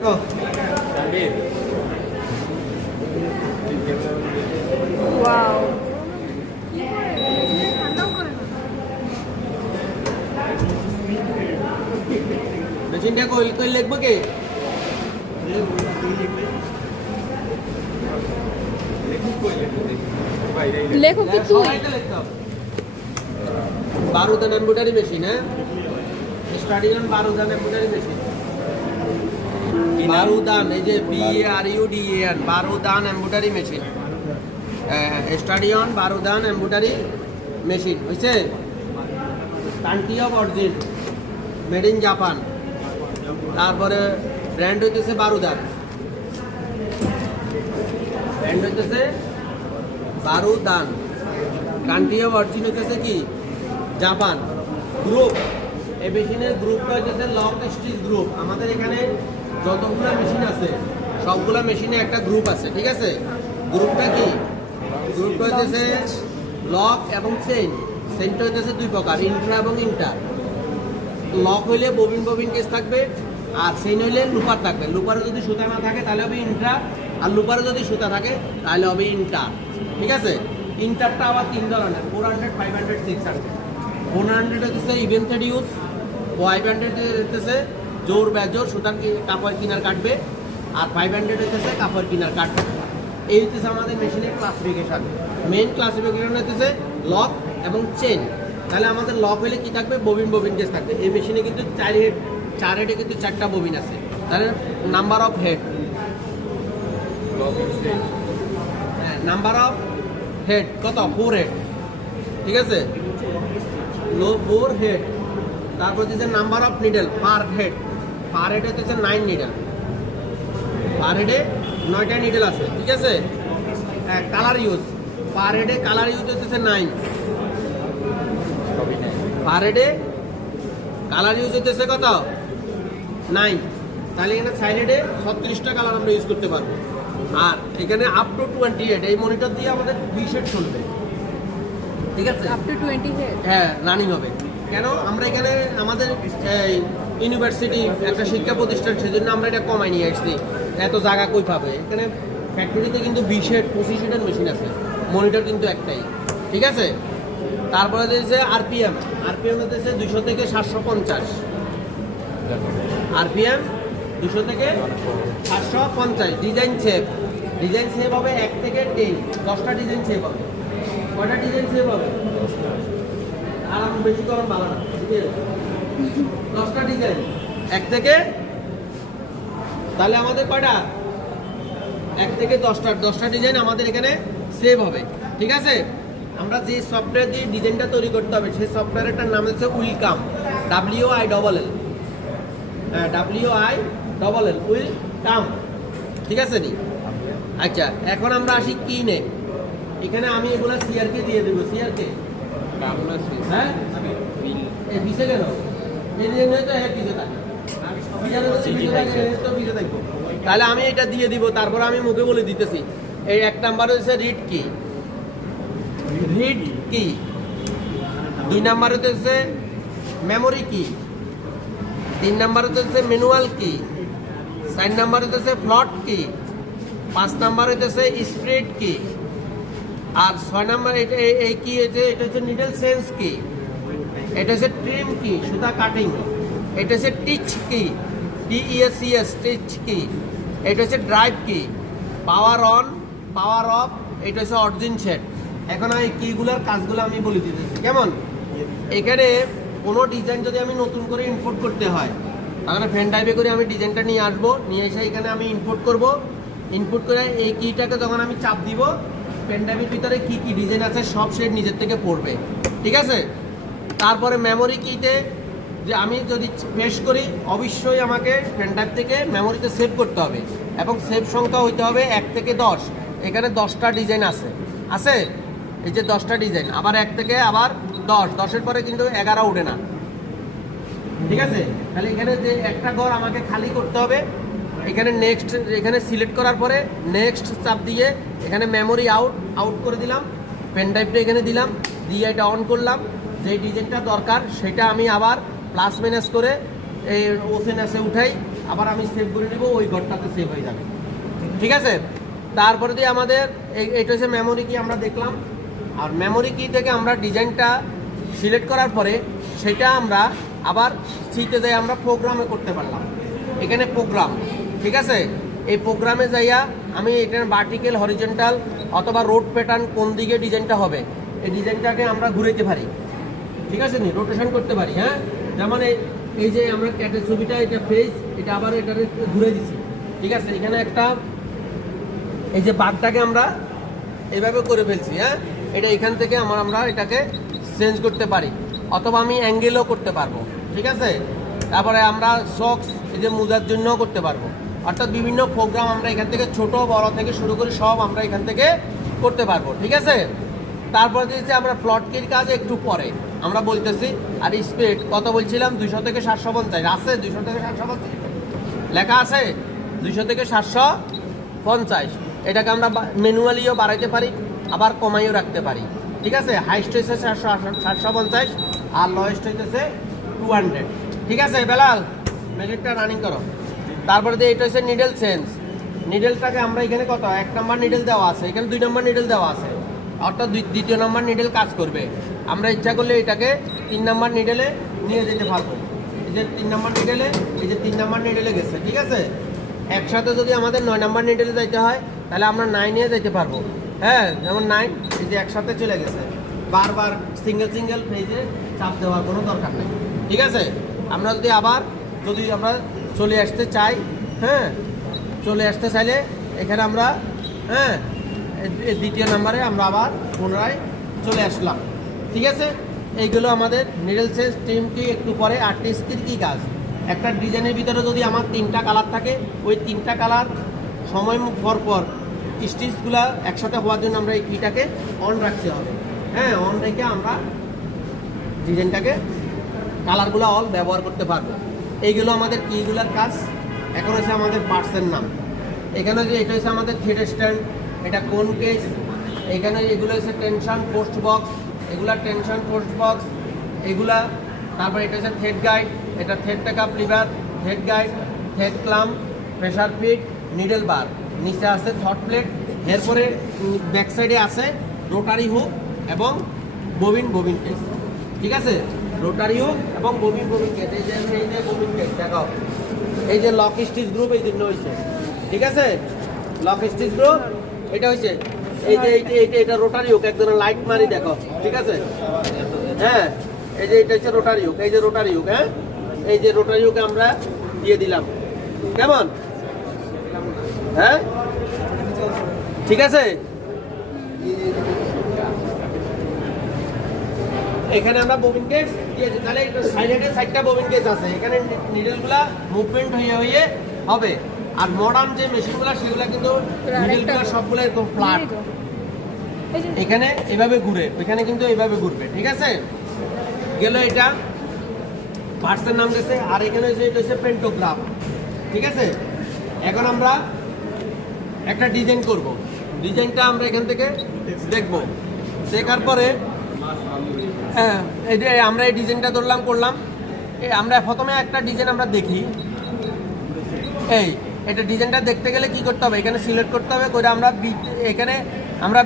Oh. Wow মেশিনটা কই লিখবো কে লেখো কি তুই সবাইকে লিখতে হবে। বারুদান এমব্রয়ডারি মেশিন, হ্যাঁ, study on Barudan embroidery machine. Barudan, এই যে BARUDAN, Barudan embroidery machine. Study on Barudan embroidery machine হয়েছে। Country of origin, made in Japan. তারপরে ব্র্যান্ড হইতেছে বারুদান, ব্র্যান্ড হইতেছে বারুদান। কান্ট্রি অফ অরিজিন হইতেছে কি, জাপান। গ্রুপ, এই মেশিনের গ্রুপটা হইতেছে লক স্টিচ গ্রুপ। আমাদের এখানে যতগুলো মেশিন আছে সবগুলো মেশিনে একটা গ্রুপ আছে, ঠিক আছে। গ্রুপটা কি, গ্রুপটা হইতেছে লক এবং চেইন। চেইনটা হইতেছে দুই প্রকার, ইন্ট্রা এবং ইন্টার। লক হইলে ববিন ববিন কেস থাকবে, আর চেইন হইলে লুপার থাকবে। লুপারে যদি সুতা না থাকে তাহলে হবে ইন্ট্রা, আর লুপারে যদি সুতা থাকে তাহলে হবে ইন্টার, ঠিক আছে। ইন্টারটা আবার তিন ধরনের, 400, 500, 600। 400 হচ্ছে ইভেন্টেড ইউজ, 500 হচ্ছে জোর বেজোর সুতার কাপড় কিনার কাটবে, আর 500 হচ্ছে কাপড় কিনার কাটবে। এই হচ্ছে আমাদের মেশিনের ক্লাসিফিকেশন। মেইন ক্লাসিফিকেশন হচ্ছে লক এবং চেইন। তাহলে আমাদের লক হলে কি থাকবে, ববিন ববিন কেস থাকবে। এই মেশিনে কিন্তু চার হেডে কিন্তু 4টা ববিন আছে। তাহলে নাম্বার অফ হেড, হ্যাঁ, নাম্বার অফ হেড কত, 4 হেড, ঠিক আছে। 4 হেড। তারপর হচ্ছে number of needle per head. Per head হচ্ছে 9 নিডেল। পার হেডে 9টা নিডেল আছে, ঠিক আছে। কালার ইউজ, পার হেডে কালার ইউজ হচ্ছে 9। পার হেডে কালার ইউজ হচ্ছে কত, 9। তাহলে এখানে সাইড হেডে 36টা কালার আমরা ইউজ করতে পারবো। আর এখানে আপ টু 28, এই মনিটর দিয়ে আমাদের 20 হেড চলবে, ঠিক আছে। আপ টু 20 হেড, হ্যাঁ, রানিং হবে। কেন, আমরা এখানে আমাদের ইউনিভার্সিটি একটা শিক্ষা প্রতিষ্ঠান, সেজন্য আমরা এটা কমাই নিয়ে আসছি। এত জায়গা কই পাবে, এখানে ফ্যাক্টরিতে কিন্তু 20 হেড 25 হেডের মেশিন আছে, মনিটর কিন্তু একটাই, ঠিক আছে। তারপরে দিয়েছে আরপিএম। আরপিএম হচ্ছে 200 থেকে 750। আরপিএম 200 থেকে 750। ডিজাইন সেভ, ডিজাইন সেভ হবে 1 থেকে 10, 10টা ডিজাইন সেভ হবে। কয়টা ডিজাইন সেভ হবে, আর আমি বেশি গরম ভালো না, ঠিক আছে। 10টা ডিজাইন 1 থেকে, তাহলে আমাদের কয়টা, 1 থেকে 10টা ডিজাইন আমাদের এখানে সেভ হবে, ঠিক আছে। আমরা যে সফটওয়্যার দিয়ে ডিজাইনটা তৈরি করতে হবে, সেই সফটওয়্যারটার নাম হচ্ছে উইলকাম, WILL, হ্যাঁ, WILL, উইলকাম, ঠিক আছে নি। আচ্ছা, এখন আমরা আসি কি নে। এখানে আমি এগুলা সিআরকে দিয়ে দেবো, সিআরকে, হ্যাঁ, এই বিশে কেন, এই ডিজাইন তো এর পিছে থাকে, তাহলে আমি এটা দিয়ে দিব। তারপর আমি মুখে বলে দিতেছি। এই 1 নাম্বার হচ্ছে রিড কি, রিড কি। 2 নাম্বার হচ্ছে মেমোরি কি। 3 নাম্বার হচ্ছে ম্যানুয়াল কি। 4 নাম্বার হচ্ছে প্লট কি। 5 নাম্বার হচ্ছে স্প্রেড কি। আর 6 নাম্বার এটা এই কি হচ্ছে, এটা হচ্ছে নিডল সেন্স কি। এটা হচ্ছে ট্রিম কি, সুতা কাটিং। এটা হচ্ছে টিচ কি, TECH, টিচ কি। এটা হচ্ছে ড্রাইভ কি, পাওয়ার অন, পাওয়ার অফ। এটা হচ্ছে অরিজিন সেট। এখন এই কিগুলোর কাজগুলো আমি বলে দিতেছি, কেমন। এখানে কোনো ডিজাইন যদি আমি নতুন করে ইনপুট করতে হয়, তাহলে ফ্যান ড্রাইভে করে আমি ডিজাইনটা নিয়ে আসবো, নিয়ে এসে এখানে আমি ইনপুট করব। ইনপুট করে এই কিটাকে যখন আমি চাপ দিব, পেন ড্রাইভের ভিতরে কি কি ডিজাইন আছে সব সেট নিজের থেকে পড়বে, ঠিক আছে। তারপরে মেমোরি কিতে যে আমি যদি পেশ করি, অবশ্যই আমাকে পেন ড্রাইভ থেকে মেমোরিতে সেভ করতে হবে, এবং সেভ সংখ্যা হইতে হবে 1 থেকে 10। এখানে 10টা ডিজাইন আছে, আছে এই যে 10টা ডিজাইন। আবার 1 থেকে আবার 10, 10-এর পরে কিন্তু 11 উঠে না, ঠিক আছে। তাহলে এখানে যে একটা ঘর আমাকে খালি করতে হবে। এখানে নেক্সট, এখানে সিলেক্ট করার পরে নেক্সট চাপ দিয়ে এখানে মেমোরি আউট করে দিলাম, পেন ড্রাইভটা এখানে দিলাম, দিয়ে এটা অন করলাম। যে ডিজাইনটা দরকার সেটা আমি আবার প্লাস মাইনাস করে এই ওসেন এসে উঠাই, আবার আমি সেভ করে নিব, ওই ঘরটাতে সেভ হয়ে যাবে। ঠিক আছে, তারপরে দিয়ে আমাদের এইটা হচ্ছে মেমোরি কি আমরা দেখলাম। আর মেমোরি কি থেকে আমরা ডিজাইনটা সিলেক্ট করার পরে সেটা আমরা আবার সিতে যাই আমরা প্রোগ্রামে করতে পারলাম। এখানে প্রোগ্রাম, ঠিক আছে, এই প্রোগ্রামে যাইয়া আমি এখানে ভার্টিক্যাল, হরিজন্টাল অথবা রোড প্যাটার্ন কোন দিকে ডিজাইনটা হবে এই ডিজাইনটাকে আমরা ঘুরাইতে পারি। ঠিক আছে নি, রোটেশন করতে পারি। হ্যাঁ, যেমন এই যে আমরা ক্যাটের ছবিটা, এটা ফেস, এটা আবার এটা ঘুরে দিছি। ঠিক আছে, এখানে একটা এই যে বাঘটাকে আমরা এইভাবে করে ফেলছি। হ্যাঁ, এটা এখান থেকে আমরা এটাকে চেঞ্জ করতে পারি, অথবা আমি অ্যাঙ্গেলও করতে পারবো। ঠিক আছে, তারপরে আমরা সক্স, এই যে মোজার জন্যও করতে পারবো। অর্থাৎ বিভিন্ন প্রোগ্রাম আমরা এখান থেকে ছোট বড় থেকে শুরু করে সব আমরা এখান থেকে করতে পারবো। ঠিক আছে, তারপরে দিয়েছি আমরা প্লট কির কাজ একটু পরে আমরা বলতেছি। আর স্পিড কত বলছিলাম, 200 থেকে 750 আছে, 200 থেকে 750 লেখা আছে, 200 থেকে 750। এটাকে আমরা ম্যানুয়ালিও বাড়াইতে পারি, আবার কমাইও রাখতে পারি। ঠিক আছে, হাইস্ট হয়েছে 750 আর লোয়েস্ট হইতেছে 200। ঠিক আছে বেলাল, ম্যাজিকটা রানিং করো। তারপরে দিয়ে এটা হচ্ছে নিডেল চেঞ্জ। নিডেলটাকে আমরা এখানে কত 1 নম্বর নিডেল দেওয়া আছে, এখানে 2 নম্বর নিডেল দেওয়া আছে, অর্থাৎ দ্বিতীয় নম্বর নিডেল কাজ করবে। আমরা ইচ্ছা করলে এটাকে 3 নম্বর নিডেলে নিয়ে যেতে পারবো। এই যে 3 নম্বর নিডেলে, এই যে 3 নম্বর নিডেলে গেছে। ঠিক আছে, একসাথে যদি আমাদের 9 নম্বর নিডেলে যাইতে হয় তাহলে আমরা 9 নিয়ে যেতে পারবো। হ্যাঁ, যেমন 9 এই যে একসাথে চলে গেছে, বারবার সিঙ্গেল পেজে চাপ দেওয়ার কোনো দরকার নেই। ঠিক আছে, আমরা যদি আমরা চলে আসতে চাই, হ্যাঁ, চলে আসতে চাইলে এখানে আমরা, হ্যাঁ, দ্বিতীয় নাম্বারে আমরা আবার পুনরায় চলে আসলাম। ঠিক আছে, এইগুলো আমাদের নিডল চেঞ্জ। ট্রিম কি একটু পরে। আর টেস্টের কী কাজ, একটা ডিজাইনের ভিতরে যদি আমার 3টা কালার থাকে, ওই 3টা কালার সময় পর স্টিচগুলো একসাথে হওয়ার জন্য আমরা এই কিটাকে অন রাখতে হবে। হ্যাঁ, অন রেখে আমরা ডিজাইনটাকে কালারগুলো অল ব্যবহার করতে পারবো। এইগুলো আমাদের কিগুলোর কাজ। এখন হচ্ছে আমাদের পার্টসের নাম। এখানে যে এটা হচ্ছে আমাদের থ্রেড স্ট্যান্ড, এটা কোন কেস, এখানে এগুলো হচ্ছে টেনশন পোস্ট বক্স, এগুলা টেনশন পোস্ট বক্স এগুলা। তারপর এটা হচ্ছে থ্রেড গাইড, এটা thread take up lever, thread guide, thread clamp, pressure feet, needle bar, নিচে আছে থট প্লেট। এরপরে ব্যাক সাইডে আছে রোটারি হুক এবং ববিন কেস। ঠিক আছে, রোটারি হুক এবং ববিন কেস। এই যে ববিন কেস দেখাও, এই যে লক স্টিচ গ্রুপ এই জন্য হয়েছে। ঠিক আছে, লক স্টিচ গ্রুপ এটা হয়েছে। এই যে এটা রোটারি হুক, এক ধরনের লাইট মারি দেখো। ঠিক আছে, হ্যাঁ, এই যে এটা হচ্ছে রোটারি হুক, এই যে রোটারি হুক। হ্যাঁ, এই যে রোটারি হুকে আমরা দিয়ে দিলাম। কেমন? হ্যাঁ, ঠিক আছে। এখানে আমরা ববিন কেস দিয়েছি, তাহলে সাইডটা ববিন কেস আছে। এখানে নিডলগুলা মুভমেন্ট হয়ে হবে। আর মডার্ন যে মেশিনগুলো সেগুলো কিন্তু নিডলগুলো সবগুলো একদম ফ্ল্যাট, এখানে এভাবে ঘুরে, ওইখানে কিন্তু এইভাবে ঘুরবে। ঠিক আছে, গেল এটা পার্টসের নাম গেছে। আর এখানে এটা হচ্ছে পেন্টোগ্রাফ। ঠিক আছে, এখন আমরা একটা ডিজাইন করব। ডিজাইনটা আমরা এখান থেকে দেখব, দেখার পরে হ্যাঁ, এই যে আমরা এই ডিজাইনটা ধরলাম, করলাম। আমরা প্রথমে একটা ডিজাইন আমরা দেখি। এটা ডিজাইনটা দেখতে গেলে কি করতে হবে, এখানে সিলেক্ট করতে হবে করে আমরা এখানে আমরা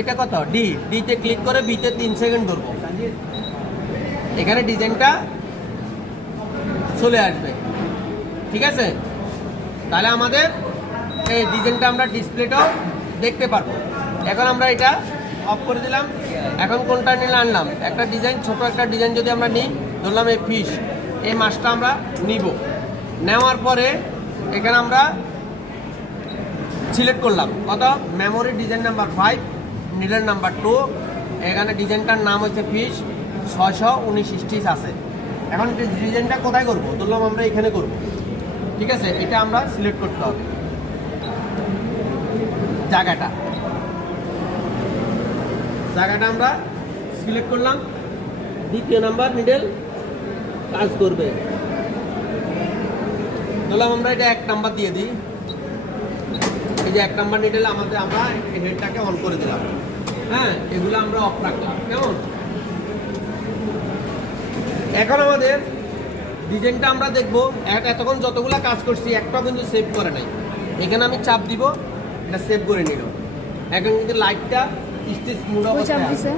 এটা কত ডিতে ক্লিক করে বিতে 3 সেকেন্ড ধরবো। এখানে ডিজাইনটা চলে আসবে। ঠিক আছে, তাহলে আমাদের এই ডিজাইনটা আমরা ডিসপ্লেটাও দেখতে পারবো। এখন আমরা এটা অফ করে দিলাম। এখন কোনটা নিয়ে আনলাম, একটা ডিজাইন, ছোট একটা ডিজাইন যদি আমরা নিই, ধরলাম এই ফিশ, এই মাছটা আমরা নিব। নেওয়ার পরে এখানে আমরা সিলেক্ট করলাম কত, memory design number 5, needle number 2। এখানে ডিজাইনটার নাম হচ্ছে ফিশ, 619 স্টিচ আছে। এখন ডিজাইনটা কোথায় করব, ধরলাম আমরা এখানে করব। ঠিক আছে, এটা আমরা সিলেক্ট করতে হবে জায়গাটা আমরা সিলেক্ট করলাম। দ্বিতীয় নাম্বার নিডল কাজ করবে, ধরলাম আমরা এটা 1 নাম্বার দিয়ে দিই। এই যে 1 নাম্বার নিডল আমরা হেডটাকে অন করে দিলাম। হ্যাঁ, এগুলো আমরা অফ রাখলাম। কেমন? এখন আমাদের ডিজাইনটা আমরা দেখবো এতক্ষণ যতগুলা কাজ করছি একটাও কিন্তু সেভ করে নাই। এখানে আমি চাপ দিব, এটা সেভ করে নিল। এখন কিন্তু লাইটটা স্টিচ মুড ওই চাপ অবস্থায় আছে। দিছে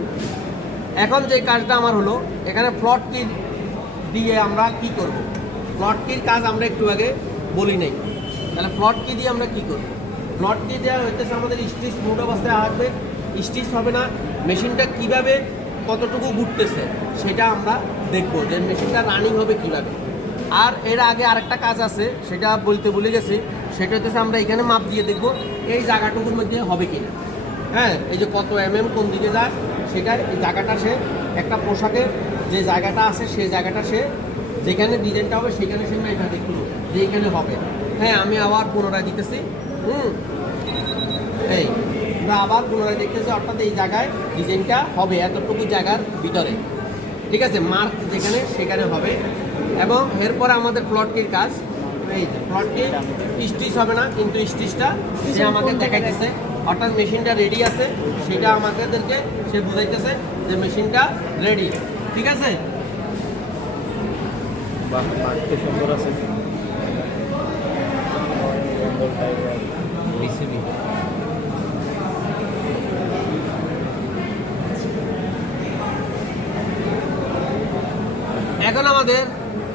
এখন যে কাজটা আমার হলো, এখানে ফ্লট কি দিয়ে আমরা কি করব? ফ্লট কির কাজ আমরা একটু আগে বলি নাই। তাহলে ফ্লট কি দিয়ে আমরা কি করব? ফ্লট কি দেওয়া হইতেছে আমাদের স্টিচ মুড অবস্থায় আসবে, স্টিচ হবে না। মেশিনটা কিভাবে কতটুকু ঘুরতেছে সেটা আমরা দেখবো, যে মেশিনটা রানিং হবে কিভাবে। আর এর আগে আরেকটা কাজ আছে, সেটা বলতে ভুলে গেছি। সেটা হচ্ছে আমরা এখানে মাপ দিয়ে দেখবো এই জায়গাটুকুর মধ্যে হবে কিনা। হ্যাঁ, এই যে কত কোন দিকে যায় সেটা, এই জায়গাটা সে একটা পোশাকের যে জায়গাটা আছে সেই জায়গাটা সে যেখানে ডিজাইনটা হবে সেখানে সে এটা দেখলো যে এখানে হবে। হ্যাঁ, আমি আবার পুনরায় দিতেছি। এই আমরা আবার পুনরায় দেখতেছি, অর্থাৎ এই জায়গায় ডিজাইনটা হবে এতটুকু জায়গার ভিতরে। ঠিক আছে, মার্ক যেখানে সেখানে হবে। এবং এরপরে আমাদের প্লটটির কাজ, এই যে প্লটটি স্টিচ হবে না, কিন্তু স্টিচটা সে আমাকে দেখাইতেছে, অর্থাৎ মেশিনটা রেডি আছে সেটা আমাদেরকে সে বুঝাইতেছে যে মেশিনটা রেডি। ঠিক আছে, সুন্দর আছে। রিসিভিং এখন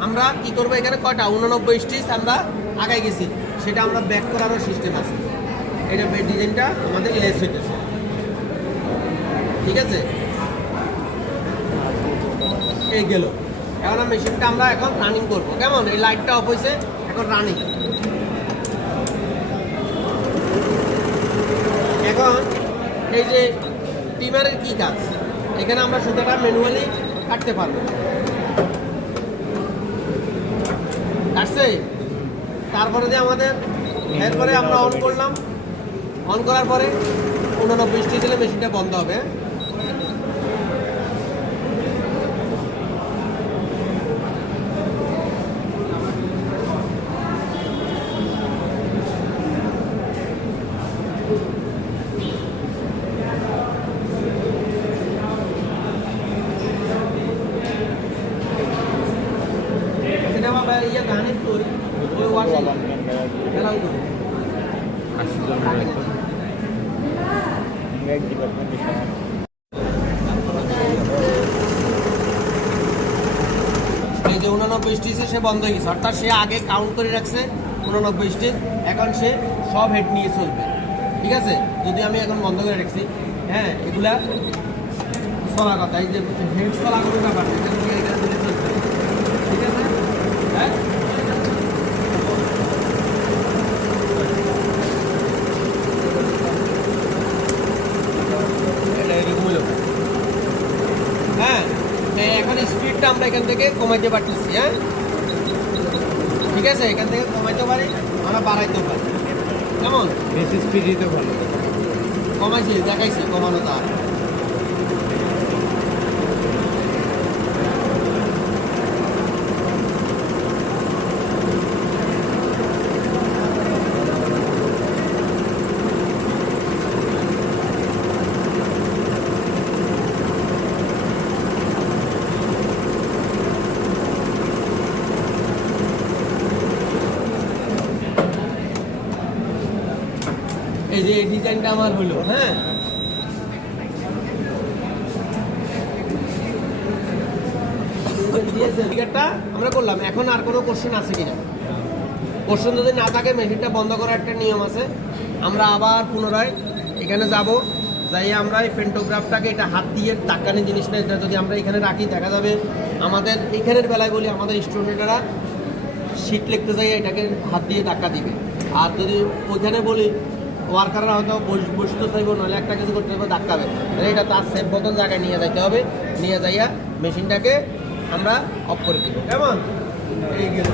আমরা কি করবো, এখানে কয়টা 89 স্টিচ আমরা আগায় গেছি, সেটা আমরা ব্যাক করারও সিস্টেম আছে। এটা ডিজাইনটা আমাদের লেস হইতেছে। ঠিক আছে, এই গেল। এখন মেশিনটা আমরা এখন রানিং করবো। কেমন, এই লাইটটা অফ হয়েছে, এখন রানিং। এখন এই যে টিমারের কি কাজ, এখানে আমরা সুতাটা ম্যানুয়ালি কাটতে পারবো। কাটছে, তারপরে যে আমাদের এরপরে আমরা অন করলাম, অন করার পরে 89 স্টিচ দিলে মেশিনটা বন্ধ হবে। ইয়ে গানের তৈরি ওই ওয়াশিং এলাও করি। এই যে 89 স্টিচে সে বন্ধ হয়ে গেছে, অর্থাৎ সে আগে কাউন্ট করে রাখছে 89 স্টিচ, এখন সে সব হেড নিয়ে চলবে। ঠিক আছে, যদি আমি এখন বন্ধ করে রাখছি, হ্যাঁ, এগুলা চলা কথা, এই যে হেড চলা কোনো ব্যাপার না, এখান থেকে এখানে দিলে চলবে। ঠিক আছে, হ্যাঁ, হ্যাঁ, এখন স্পিডটা আমরা এখান থেকে কমাইতে পারতেছি। হ্যাঁ, ঠিক আছে, এখান থেকে কমাইতে পারি, আমরা বাড়াইতেও পারি। কেমন, বেশি স্পিড দিতে ভালো। কমাইছি, দেখাইছি কমানো তার। এই যে ডিজাইনটা আমার হলো। হ্যাঁ, টিকেটটা আমরা করলাম। এখন আর কোনো কোশ্চেন আছে কিনা? কোশ্চেন যদি না থাকে, মেশিনটা বন্ধ করার একটা নিয়ম আছে। আমরা আবার পুনরায় এখানে যাব, যাই আমরা এই পেন্টোগ্রাফটাকে, এটা হাত দিয়ে দাক্কানি জিনিসটা, এটা যদি আমরা এখানে রাখি, দেখা যাবে আমাদের এখানের বেলায় বলি আমাদের স্টুডেন্টরা শীট লিখতে যাই, এটাকে হাত দিয়ে ধাক্কা দিবে। আর যদি ওইখানে বলি ওয়ার্কাররা হয়তো বসতে চাইবো, নাহলে একটা কিছু করতে চাইবো, ধাক্কাবে। এটা তার সেফ বোতল জায়গায় নিয়ে যাইতে হবে, নিয়ে যাইয়া মেশিনটাকে আমরা অফ করে দিব। কেমন, এই গেল।